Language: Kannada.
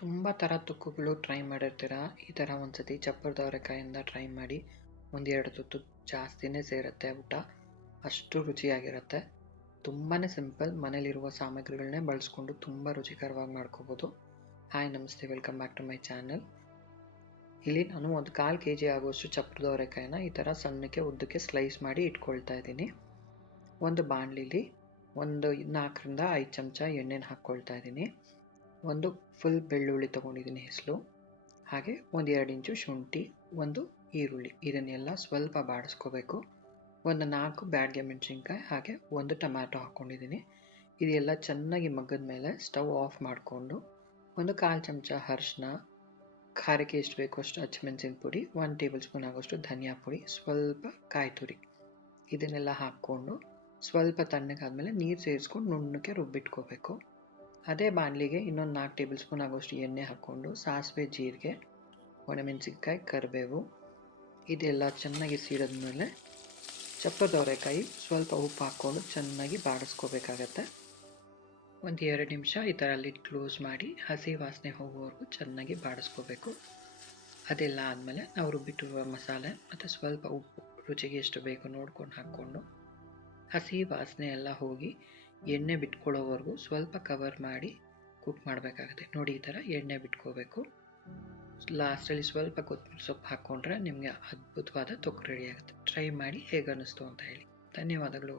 ತುಂಬ ಥರ ತುಕ್ಕುಗಳು ಟ್ರೈ ಮಾಡಿರ್ತೀರ. ಈ ಥರ ಒಂದ್ಸತಿ ಚಪ್ಪರದ ಅವರೆಕಾಯಿಂದ ಟ್ರೈ ಮಾಡಿ. ಒಂದೆರಡು ತುತ್ತು ಜಾಸ್ತಿನೇ ಸೇರುತ್ತೆ ಊಟ. ಅಷ್ಟು ರುಚಿಯಾಗಿರುತ್ತೆ. ತುಂಬಾ ಸಿಂಪಲ್. ಮನೇಲಿರುವ ಸಾಮಗ್ರಿಗಳನ್ನೇ ಬಳಸ್ಕೊಂಡು ತುಂಬ ರುಚಿಕರವಾಗಿ ಮಾಡ್ಕೋಬೋದು. ಹಾಯ್ ನಮಸ್ತೆ, welcome back to my channel. ಇಲ್ಲಿ ನಾನು ಒಂದು 1/4 kg ಆಗುವಷ್ಟು ಚಪ್ಪರದ ಅವರೆಕಾಯಿನ ಈ ಥರ ಸಣ್ಣಕ್ಕೆ ಉದ್ದಕ್ಕೆ ಸ್ಲೈಸ್ ಮಾಡಿ ಇಟ್ಕೊಳ್ತಾ ಇದ್ದೀನಿ. ಒಂದು ಬಾಣಲಿಲಿ ಒಂದು 4 ರಿಂದ 5 ಚಮಚ ಎಣ್ಣೆನ ಹಾಕ್ಕೊಳ್ತಾ ಇದ್ದೀನಿ. ಒಂದು ಫುಲ್ ಬೆಳ್ಳುಳ್ಳಿ ತೊಗೊಂಡಿದ್ದೀನಿ ಹೆಸರು, ಹಾಗೆ ಒಂದು 2 ಇಂಚು ಶುಂಠಿ, ಒಂದು ಈರುಳ್ಳಿ, ಇದನ್ನೆಲ್ಲ ಸ್ವಲ್ಪ ಬಾಡಿಸ್ಕೋಬೇಕು. ಒಂದು 4 ಬ್ಯಾಡಗೆ ಮೆಣಸಿನ್ಕಾಯಿ, ಹಾಗೆ ಒಂದು ಟೊಮ್ಯಾಟೊ ಹಾಕ್ಕೊಂಡಿದ್ದೀನಿ. ಇದೆಲ್ಲ ಚೆನ್ನಾಗಿ ಮಗ್ಗದ ಮೇಲೆ ಸ್ಟವ್ ಆಫ್ ಮಾಡಿಕೊಂಡು ಒಂದು 1/4 ಚಮಚ ಅರಿಶಿನ, ಖಾರಕ್ಕೆ ಎಷ್ಟು ಬೇಕೋ ಅಷ್ಟು ಹಸಿಮೆಣಸಿನ ಪುಡಿ, 1 ಟೇಬಲ್ ಸ್ಪೂನ್ ಆಗೋಷ್ಟು ಧನಿಯಾ ಪುಡಿ, ಸ್ವಲ್ಪ ಕಾಯಿ ತುರಿ, ಇದನ್ನೆಲ್ಲ ಹಾಕ್ಕೊಂಡು ಸ್ವಲ್ಪ ತಣ್ಣಗಾದ್ಮೇಲೆ ನೀರು ಸೇರಿಸ್ಕೊಂಡು ನುಣ್ಣಕ್ಕೆ ರುಬ್ಬಿಟ್ಕೋಬೇಕು. ಅದೇ ಬಾಣಲಿಗೆ ಇನ್ನೊಂದು 4 ಟೇಬಲ್ ಸ್ಪೂನ್ ಆಗೋಷ್ಟು ಎಣ್ಣೆ ಹಾಕ್ಕೊಂಡು ಸಾಸಿವೆ, ಜೀರಿಗೆ, ಒಣಮೆಣಸಿನ್ಕಾಯಿ, ಕರಿಬೇವು ಇದೆಲ್ಲ ಚೆನ್ನಾಗಿ ಸೀರಿದ್ಮೇಲೆ ಚಪ್ಪರದ ಅವರೆಕಾಯಿ ಸ್ವಲ್ಪ ಉಪ್ಪು ಹಾಕ್ಕೊಂಡು ಚೆನ್ನಾಗಿ ಬಾಡಿಸ್ಕೋಬೇಕಾಗತ್ತೆ. ಒಂದು 2 ನಿಮಿಷ ಈ ಥರ ಲಿಡ್ ಕ್ಲೋಸ್ ಮಾಡಿ ಹಸಿ ವಾಸನೆ ಹೋಗುವವರೆಗೂ ಚೆನ್ನಾಗಿ ಬಾಡಿಸ್ಕೋಬೇಕು. ಅದೆಲ್ಲ ಆದಮೇಲೆ ನಾವು ರುಬ್ಬಿಟ್ಟಿರುವ ಮಸಾಲೆ ಮತ್ತು ಸ್ವಲ್ಪ ಉಪ್ಪು ರುಚಿಗೆ ಎಷ್ಟು ಬೇಕು ನೋಡ್ಕೊಂಡು ಹಾಕ್ಕೊಂಡು ಹಸಿ ವಾಸನೆ ಎಲ್ಲ ಹೋಗಿ ಎಣ್ಣೆ ಬಿಟ್ಕೊಳ್ಳೋವರೆಗೂ ಸ್ವಲ್ಪ ಕವರ್ ಮಾಡಿ ಕುಕ್ ಮಾಡಬೇಕಾಗುತ್ತೆ. ನೋಡಿ, ಈ ಥರ ಎಣ್ಣೆ ಬಿಟ್ಕೋಬೇಕು. ಲಾಸ್ಟಲ್ಲಿ ಸ್ವಲ್ಪ ಕೊತ್ತಂಬರಿ ಸೊಪ್ಪು ಹಾಕ್ಕೊಂಡ್ರೆ ನಿಮಗೆ ಅದ್ಭುತವಾದ ತೊಕ್ಕು ರೆಡಿ ಆಗುತ್ತೆ. ಟ್ರೈ ಮಾಡಿ ಹೇಗೆ ಅನ್ನಿಸ್ತು ಅಂತ ಹೇಳಿ. ಧನ್ಯವಾದಗಳು.